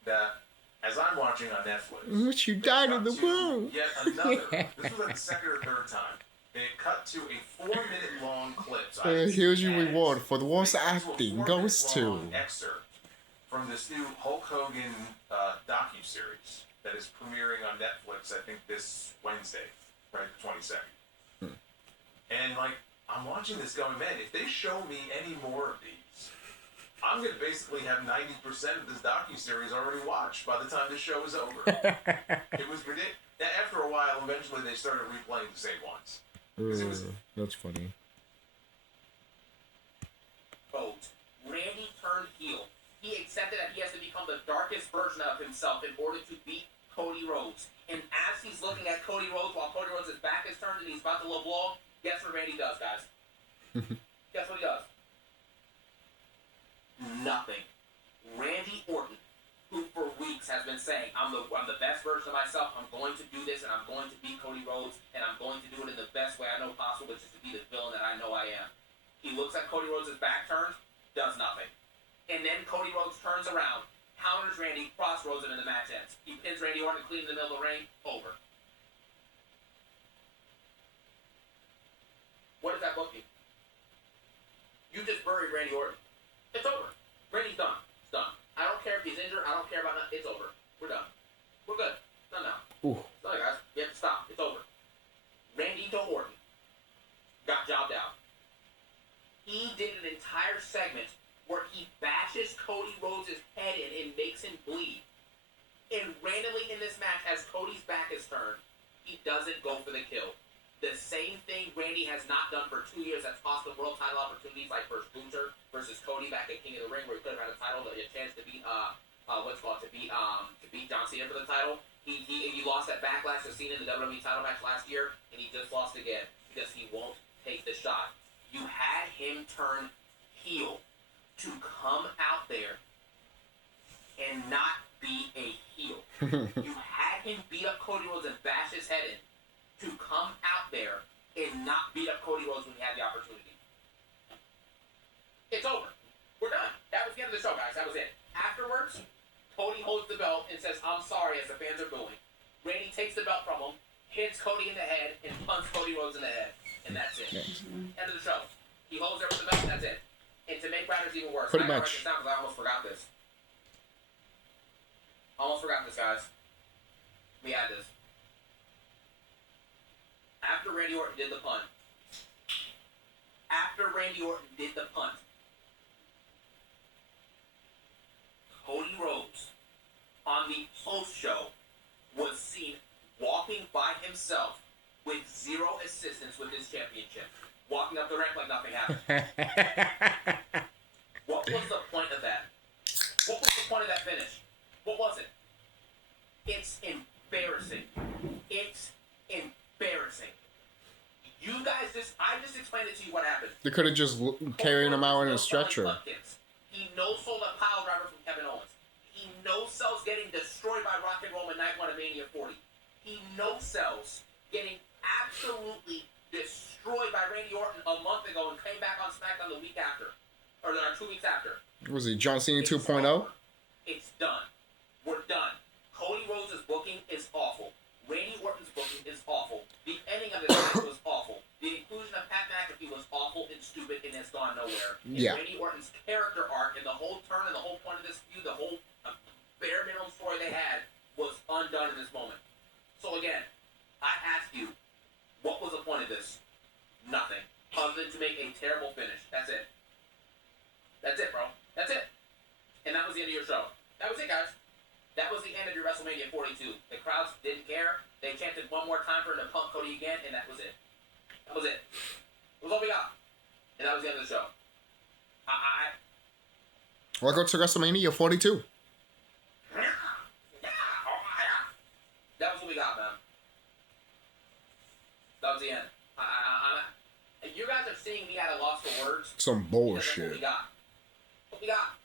that, as I'm watching on Netflix, which you died in the womb. Yet another. This was like the second or third time. They cut to a 4-minute long clip. So here's your reward for the worst acting. Goes to excerpt from this new Hulk Hogan docu-series that is premiering on Netflix. I think this Wednesday, right, the 22nd. And like, I'm watching this going, man, if they show me any more of these, I'm going to basically have 90% of this docu-series already watched by the time the show is over. It was ridiculous. After a while, eventually they started replaying the same ones. That's funny. Quote, Randy turned heel. He accepted that he has to become the darkest version of himself in order to beat Cody Rhodes. And as he's looking at Cody Rhodes while Cody Rhodes' back is turned and he's about to low blow, guess what Randy does, guys? Guess what he does? Nothing. Randy Orton, who for weeks has been saying, I'm the best version of myself, I'm going to do this, and I'm going to beat Cody Rhodes, and I'm going to do it in the best way I know possible, which is to be the villain that I know I am. He looks at Cody Rhodes' back turned, does nothing. And then Cody Rhodes turns around, counters Randy, cross Rhodes into the match ends. He pins Randy Orton clean in the middle of the ring, over. What is that booking? You just buried Randy Orton. It's over. Randy's done. It's done. I don't care if he's injured. I don't care about nothing. It's over. We're done. We're good. Done now. Ooh. Sorry, guys. We have to stop. It's over. Randy to Orton got jobbed out. He did an entire segment where he bashes Cody Rhodes' head in and makes him bleed. And randomly in this match, as Cody's back is turned, he doesn't go for the kill. The same thing Randy has not done for 2 years that's cost him world title opportunities, like versus Gunther versus Cody back at King of the Ring, where he could have had a title, a chance to beat to beat John Cena for the title. He lost that backlash to Cena in the WWE title match last year, and he just lost again because he won't take the shot. You had him turn heel to come out there and not be a heel. You had him beat up Cody Rhodes and bash his head in to come out there and not beat up Cody Rhodes when he had the opportunity. It's over. We're done. That was the end of the show, guys. That was it. Afterwards, Cody holds the belt and says, I'm sorry, as the fans are booing. Randy takes the belt from him, hits Cody in the head, and punts Cody Rhodes in the head. And that's it. End of the show. He holds there with the belt, and that's it. And to make matters even worse, pretty I much. I almost forgot this. Guys. We had this. After Randy Orton did the punt, Cody Rhodes, on the post show, was seen walking by himself with zero assistance with his championship. walking up the ramp like nothing happened. What was the point of that? What was the point of that finish? What was it? It's embarrassing. It's embarrassing. You guys I just explained it to you what happened. They could have just carried him out in a stretcher. He no-sold a pile driver from Kevin Owens. He no-sells getting destroyed by Rock and Roll in Night 1 of Mania 40. He no-sells getting absolutely destroyed by Randy Orton a month ago and came back on SmackDown the week after. Or 2 weeks after. Was he John Cena 2.0? It's done. We're done. Cody Rhodes' booking is awful. Randy Orton's booking is awful. The ending of the match was awful. The inclusion of Pat McAfee was awful and stupid and has gone nowhere. And Yeah. Randy Orton's character arc and the whole turn and the whole point of this feud, the whole bare minimum story they had, was undone in this moment. So again, I ask you, what was the point of this? Nothing. Other than to make a terrible finish. That's it. That's it, bro. That's it. And that was the end of your show. That was it, guys. That was the end of your WrestleMania 42. The crowds didn't care. They chanted one more time for him to punk Cody again, and that was it. That was it. That was all we got. And that was the end of the show. Welcome to WrestleMania 42. That was what we got, man. That was the end. You guys are seeing me at a loss for words. Some That's bullshit. what we got. What we got.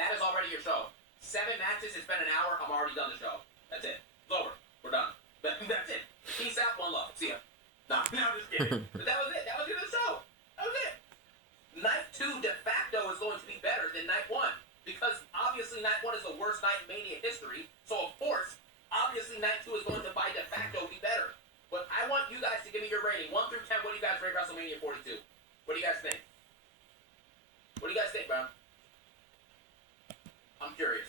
That is already your show. 7 matches, it's been an hour, I'm already done the show. That's it. It's over. We're done. That's it. Peace out, one love. See ya. No, I'm just kidding. But that was it. That was the end of the show. That was it. Night 2 de facto is going to be better than Night 1. Because obviously Night 1 is the worst night in Mania history. So of course, obviously Night 2 is going to by de facto be better. But I want you guys to give me your rating. 1 through 10, what do you guys rate WrestleMania 42? What do you guys think? What do you guys think, bro? I'm curious.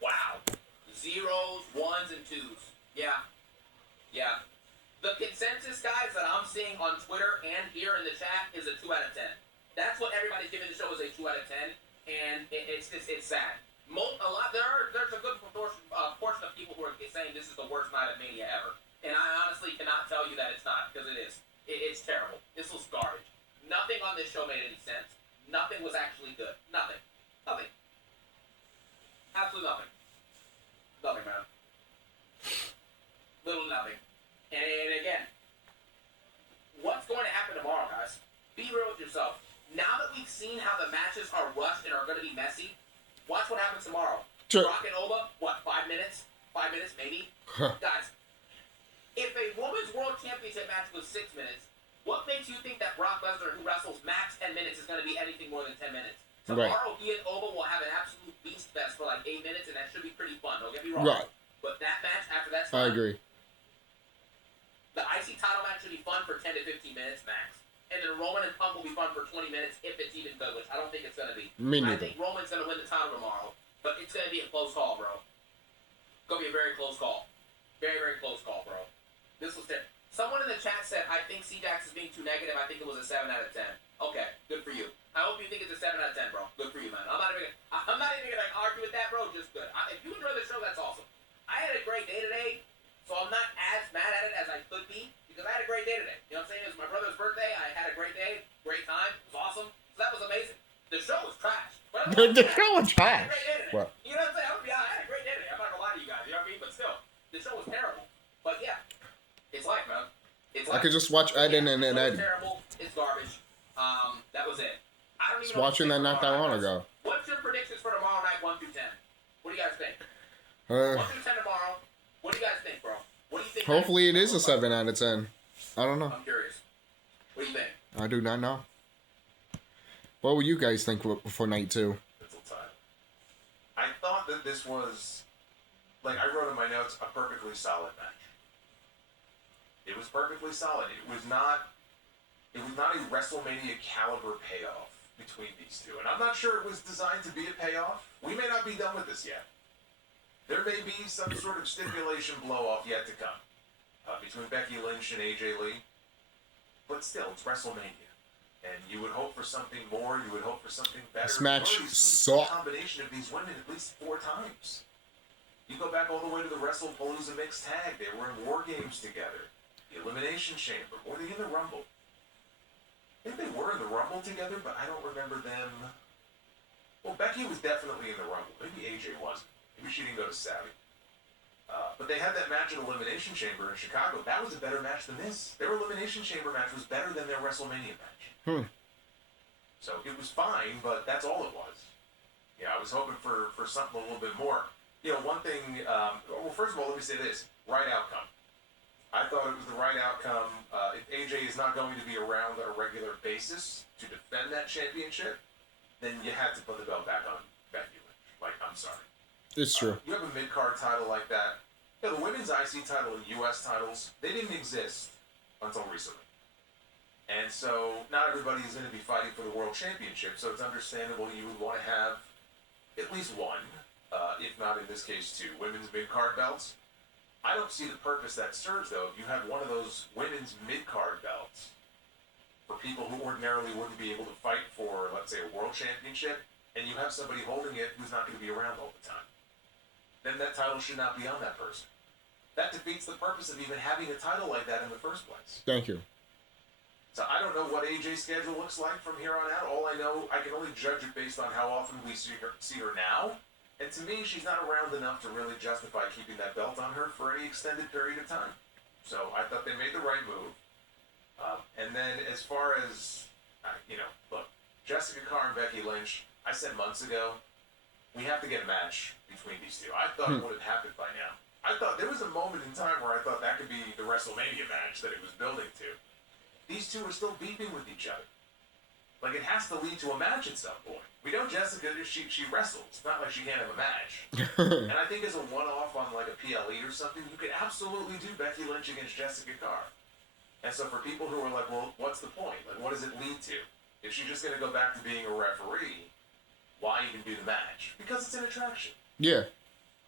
Wow. 0s, 1s, and 2s. Yeah. Yeah. The consensus, guys, that I'm seeing on Twitter and here in the chat is a 2 out of 10. That's what everybody's giving the show is a 2 out of 10, and it's sad. There's a good portion of people who are saying this is the worst night of Mania ever, and I honestly cannot tell you that it's not, because it is. It's terrible. This was garbage. Nothing on this show made any sense. Nothing was actually good. Nothing. Nothing. Absolutely nothing. Nothing, man. Little nothing. And again, what's going to happen tomorrow, guys? Be real with yourself. Now that we've seen how the matches are rushed and are going to be messy, watch what happens tomorrow. Sure. Brock and Oba, what, 5 minutes? 5 minutes, maybe? Guys, if a Women's World Championship match was 6 minutes, what makes you think that Brock Lesnar, who wrestles max 10 minutes, is going to be anything more than 10 minutes? Tomorrow, he and Oba will have an absolute beast fest for like 8 minutes, and that should be pretty fun. Don't get me wrong. Right. But that match, after that's I fun. agree. The IC title match should be fun for 10 to 15 minutes max. And then Roman and Punk will be fun for 20 minutes if it's even good, which I don't think it's going to be. Me I neither. think Roman's going to win the title tomorrow, but it's going to be a close call, bro. It's going to be a very close call. Very, very close call, bro. This was it. Someone in the chat said, I think C-Jax is being too negative. I think it was a 7 out of 10. Okay, good for you. I hope you think it's a 7 out of 10, bro. Good for you, man. I'm not even going to argue with that, bro. Just good. If you enjoy the show, that's awesome. I had a great day today, so I'm not as mad at it as I could be, because I had a great day today. You know what I'm saying? It was my brother's birthday. I had a great day, great time. It was awesome. So that was amazing. The show was trash. The show was trash. What? You know what I'm saying? I had a great day today. I'm not going to lie to you guys. You know what I mean? But still, the show was terrible. But yeah, it's life, man. It's life. I could just watch Eden and then It's Eden. terrible. It's garbage. That was it. I don't even Just know watching that not that long ago. What's your predictions for tomorrow night, 1 through 10? What do you guys think? 1 Uh, through 10 tomorrow. What do you guys think, bro? What do you think? hopefully it is a 7 out of 10. I don't know. I'm curious. What do you think? I do not know. What would you guys think for night 2? I thought that this was, like I wrote in my notes, a perfectly solid match. It was perfectly solid. It was not a WrestleMania caliber payoff between these two. And I'm not sure it was designed to be a payoff. We may not be done with this yet. There may be some sort of stipulation blow-off yet to come between Becky Lynch and AJ Lee. But still, it's WrestleMania. And you would hope for something more. You would hope for something better. This match We've already seen sucked. a combination of these women at least 4 times. You go back all the way to the WrestlePalooza mixed tag. They were in War Games together. The Elimination Chamber. Or the in the Rumble. think they were in the Rumble together, but I don't remember them. Well, Becky was definitely in the Rumble. Maybe AJ wasn't. Maybe she didn't go to Saudi. But they had that match at Elimination Chamber in Chicago. That was a better match than this. Their Elimination Chamber match was better than their WrestleMania match. So it was fine, but that's all it was. Yeah, I was hoping for something a little bit more. You know, one thing, well, first of all, let me say this. Right outcome. I thought it was the right outcome. If AJ is not going to be around on a regular basis to defend that championship, then you had to put the belt back on Becky Lynch. Like, I'm sorry. It's true. You have a mid-card title like that. Yeah, the women's IC title and U.S. titles, they didn't exist until recently. And so not everybody is going to be fighting for the world championship, so it's understandable you would want to have at least one, if not in this case two, women's mid-card belts. I don't see the purpose that serves, though, if you have one of those women's mid-card belts for people who ordinarily wouldn't be able to fight for, let's say, a world championship, and you have somebody holding it who's not going to be around all the time. Then that title should not be on that person. That defeats the purpose of even having a title like that in the first place. Thank you. So I don't know what AJ's schedule looks like from here on out. All I know, I can only judge it based on how often we see her now. And to me, she's not around enough to really justify keeping that belt on her for any extended period of time. So I thought they made the right move. And then as far as, look, Jessica Carr and Becky Lynch, I said months ago, we have to get a match between these two. I thought it would have happened by now. I thought there was a moment in time where I thought that could be the WrestleMania match that it was building to. These two are still beefing with each other. Like, it has to lead to a match at some point. We know Jessica, she wrestles. It's not like she can't have a match. And I think as a one-off on, like, a PLE or something, you could absolutely do Becky Lynch against Jessica Carr. And so for people who are like, well, what's the point? Like, what does it lead to? If she's just going to go back to being a referee, why even do the match? Because it's an attraction. Yeah.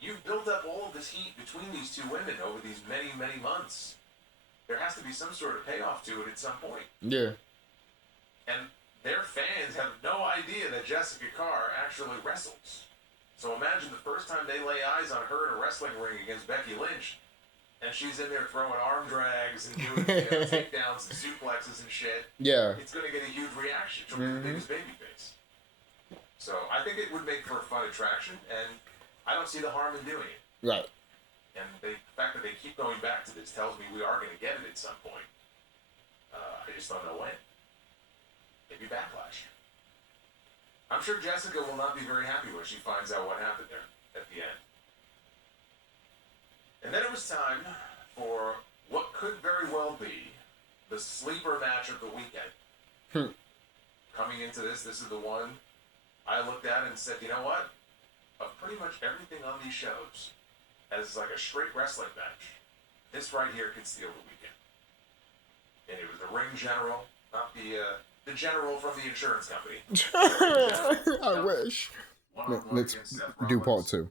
You've built up all of this heat between these two women over these many, many months. There has to be some sort of payoff to it at some point. Yeah. And their fans have no idea that Jessica Carr actually wrestles. So imagine the first time they lay eyes on her in a wrestling ring against Becky Lynch, and she's in there throwing arm drags and doing takedowns and suplexes and shit. Yeah. It's going to get a huge reaction from the biggest babyface. So I think it would make for a fun attraction, and I don't see the harm in doing it. Right. And the fact that they keep going back to this tells me we are going to get it at some point. I just don't know when. Maybe Backlash. I'm sure Jessica will not be very happy when she finds out what happened there at the end. And then it was time for what could very well be the sleeper match of the weekend. Coming into this is the one I looked at and said, you know what? Of pretty much everything on these shows, as like a straight wrestling match, this right here could steal the weekend. And it was the ring general, not the general from the insurance company. I wish. Let's do part 2.